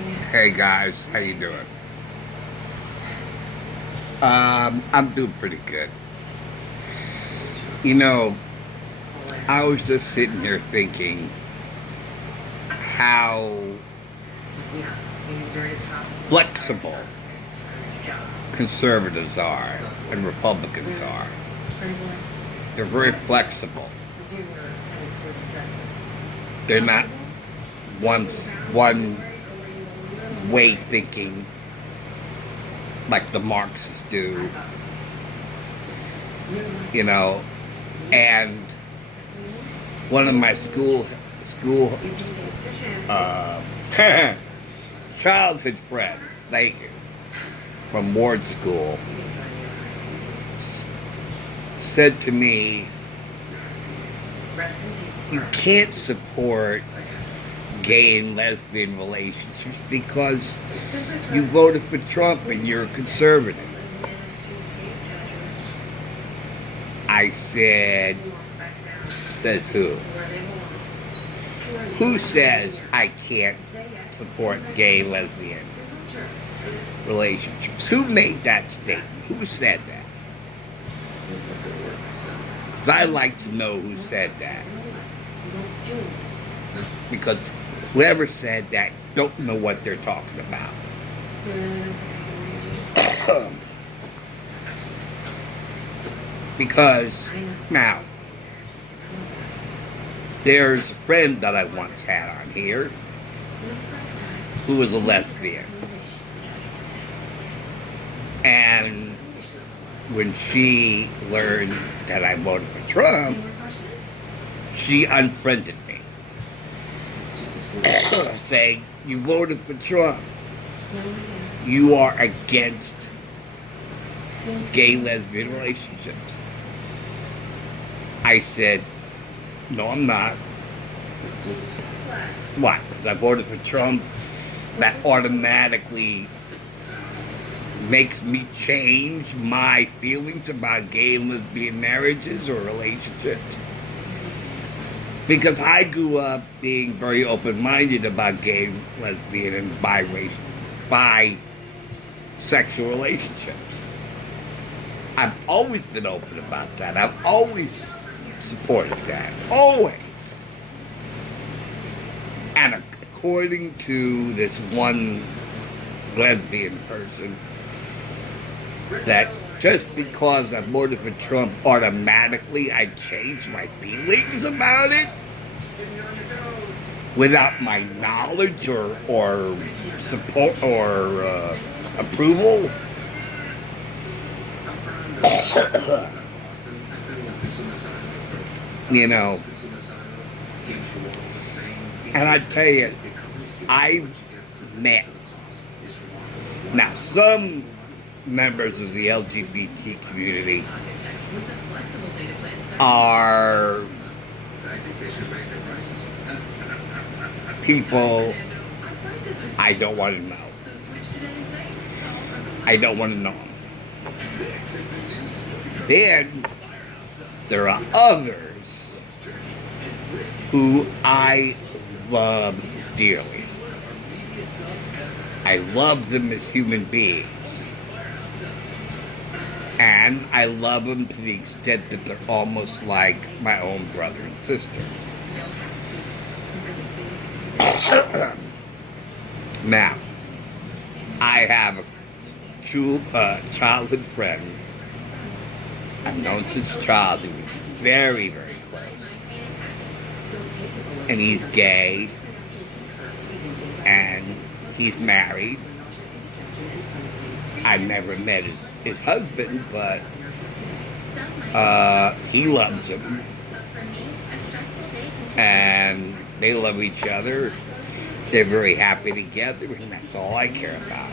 Hey guys, how you doing? I'm doing pretty good. You know, I was just sitting here thinking how flexible conservatives are and Republicans are. They're very flexible. They're not one way thinking like the Marxists do, you know. And one of my school uh, childhood friends, thank you, from Ward School, said to me, "You can't support gay and lesbian relationships because you voted for Trump and you're a conservative." I said, says who? Who says I can't support gay, lesbian relationships? Who made that statement? Who said that? Because I like to know who said that. Because whoever said that don't know what they're talking about. Because now, there's a friend that I once had on here who was a lesbian. And when she learned that I voted for Trump, she unfriended me. Saying, "You voted for Trump. You are against gay lesbian relationships." I said, "No, I'm not." Why? Because I voted for Trump, that automatically makes me change my feelings about gay and lesbian marriages or relationships? Because I grew up being very open-minded about gay, lesbian, and bisexual relationships. I've always been open about that. I've always supported that. Always. And according to this one lesbian person, that just because I voted for Trump, automatically I changed my feelings about it without my knowledge or support or approval. You know, and I tell you, I've met now some members of the LGBT community are people I don't want to know. I don't want to know them. Then there are others who I love dearly. I love them as human beings. And I love them to the extent that they're almost like my own brother and sister. Now, I have a true childhood friend I've known since childhood, very, very close. And he's gay, and he's married. I've never met his husband, but he loves him, and they love each other. They're very happy together, and that's all I care about.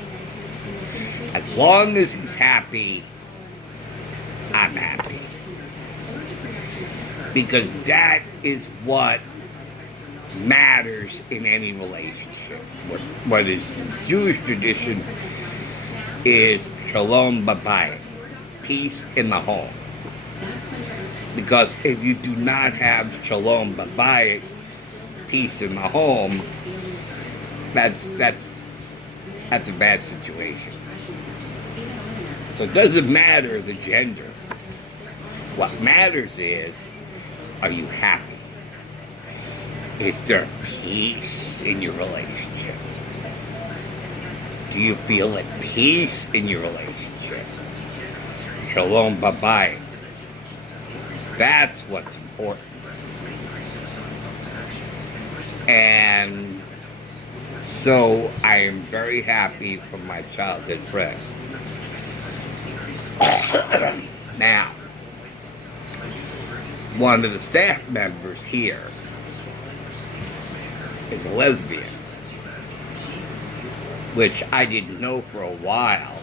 As long as he's happy, I'm happy. Because that is what matters in any relationship. What is Jewish tradition is shalom bayit, peace in the home. Because if you do not have shalom bayit, peace in the home, that's that's a bad situation. So it doesn't matter the gender. What matters is, are you happy? Is there peace in your relationship? Do you feel at peace in your relationship? Shalom, bye-bye. That's what's important. And so I am very happy for my childhood friend. Now, one of the staff members here is a lesbian, which I didn't know for a while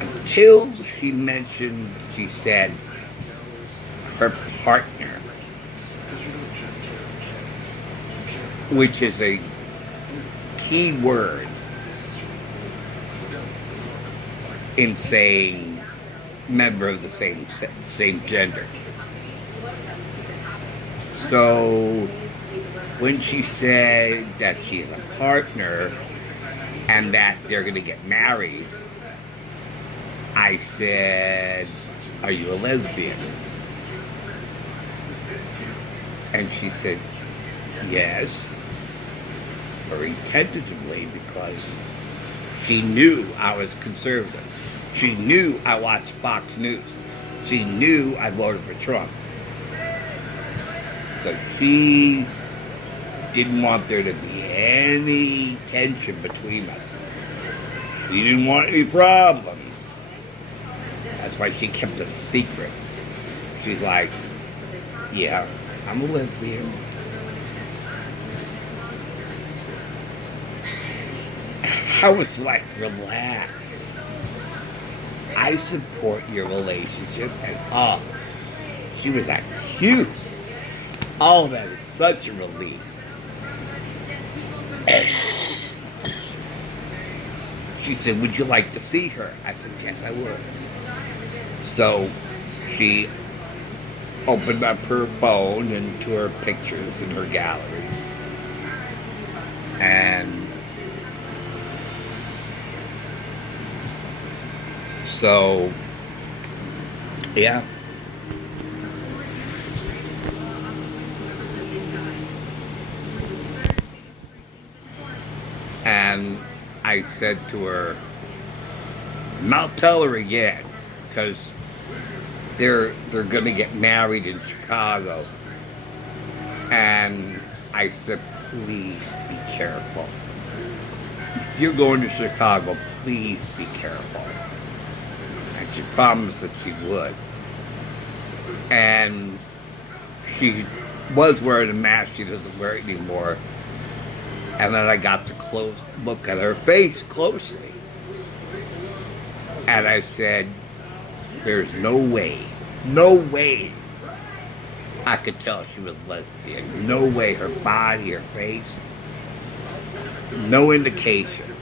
until she said her partner, which is a key word in saying member of the same gender. So when she said that she has a partner and that they're going to get married, I said, "Are you a lesbian?" And she said, "Yes," very tentatively, because she knew I was conservative. She knew I watched Fox News. She knew I voted for Trump. So she didn't want there to be any tension between us. She didn't want any problems. That's why she kept it a secret. She's like, "Yeah, I'm a lesbian." I was like, "Relax. I support your relationship." And she was like, "Phew. Oh, that is such a relief." She said, "Would you like to see her?" I said, "Yes, I would." So she opened up her phone and to her pictures in her gallery. And so, yeah. And I said to her, and I'll tell her again, because they're going to get married in Chicago. And I said, "Please be careful. If you're going to Chicago, please be careful." And she promised that she would. And she was wearing a mask. She doesn't wear it anymore. And then I got to look at her face closely. And I said, "There's no way I could tell she was lesbian. No way, her body, her face, no indication.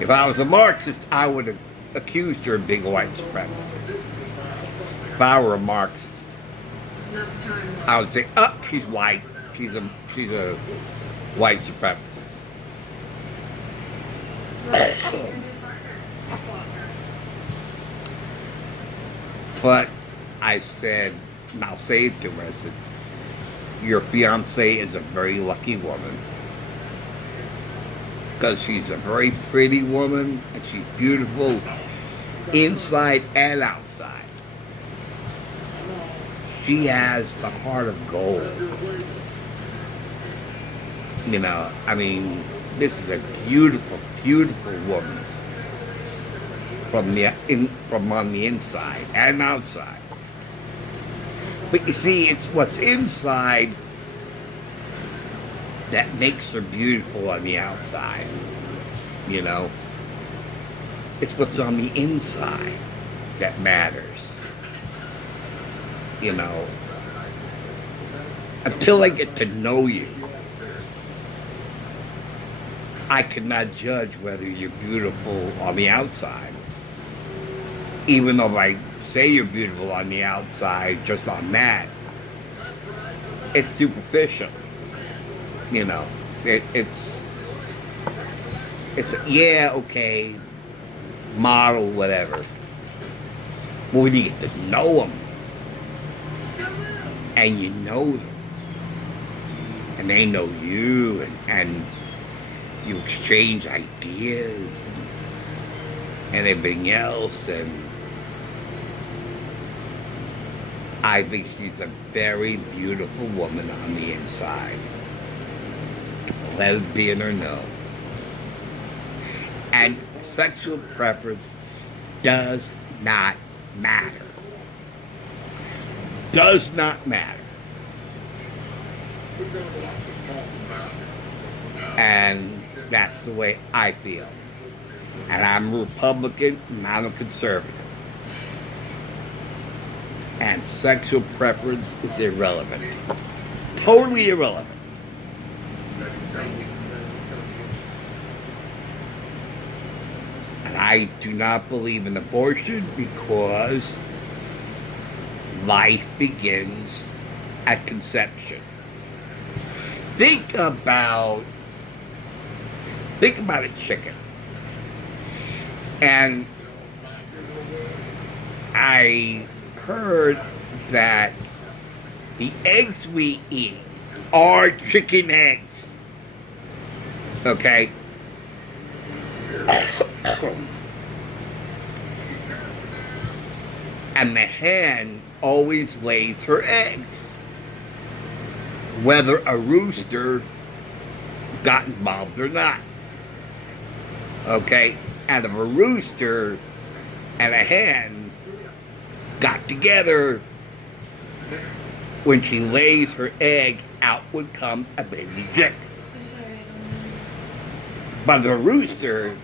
If I was a Marxist, I would have accused her of being a white supremacist. If I were a Marxist, I would say, she's white. She's a white supremacist." But I said, and I'll say it to her, I said, "Your fiance is a very lucky woman, because she's a very pretty woman, and she's beautiful inside and outside. She has the heart of gold. You know, I mean, this is a beautiful, beautiful woman from on the inside and outside. But you see, it's what's inside that makes her beautiful on the outside. You know, it's what's on the inside that matters. You know, until I get to know you, I cannot judge whether you're beautiful on the outside. Even though I say you're beautiful on the outside, just on that, it's superficial. You know, it's It's, yeah, okay, model, whatever. But when you get to know them, and you know them, and they know you, and you exchange ideas and everything else, and I think she's a very beautiful woman on the inside, lesbian or no. And sexual preference does not matter. Does not matter. And that's the way I feel. And I'm a Republican, not a conservative. And sexual preference is irrelevant. Totally irrelevant. And I do not believe in abortion because life begins at conception. Think about a chicken. And I heard that the eggs we eat are chicken eggs. Okay? And the hen always lays her eggs. Whether a rooster got involved or not. Okay? And if a rooster and a hen got together, when she lays her egg, out would come a baby chick. But if a rooster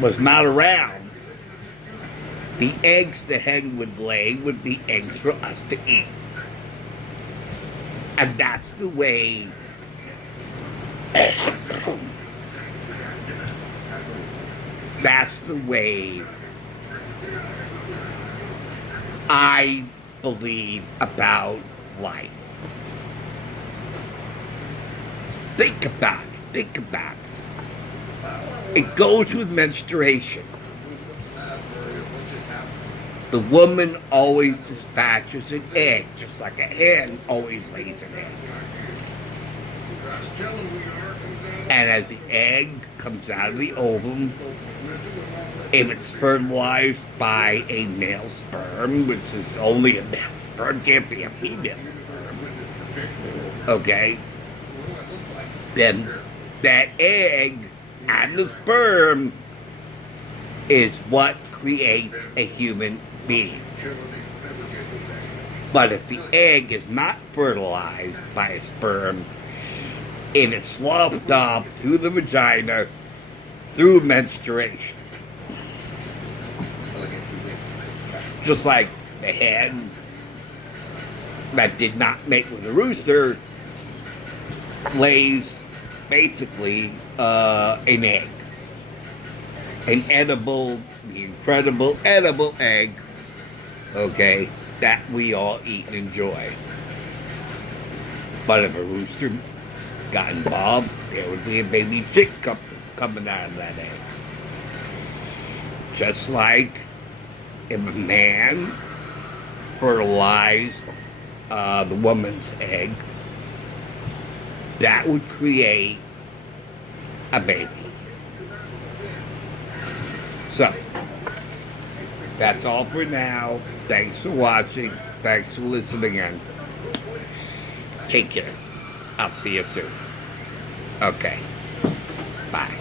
was not around, the eggs the hen would lay would be eggs for us to eat. And that's the way I believe about life. Think about it. It goes with menstruation. The woman always dispatches an egg, just like a hen always lays an egg. And as the egg comes out of the ovum, if it's fertilized by a male sperm, which is only a male sperm, can't be a female sperm, okay, then that egg and the sperm is what creates a human being. But if the egg is not fertilized by a sperm, it is sloughed up through the vagina through menstruation. Just like the hen that did not mate with a rooster lays basically an egg. An edible, the incredible edible egg, okay, that we all eat and enjoy. But if a rooster got involved, there would be a baby chick coming out of that egg. Just like if a man fertilized the woman's egg, that would create a baby. So, that's all for now. Thanks for watching. Thanks for listening in. Take care. I'll see you soon. Okay. Bye.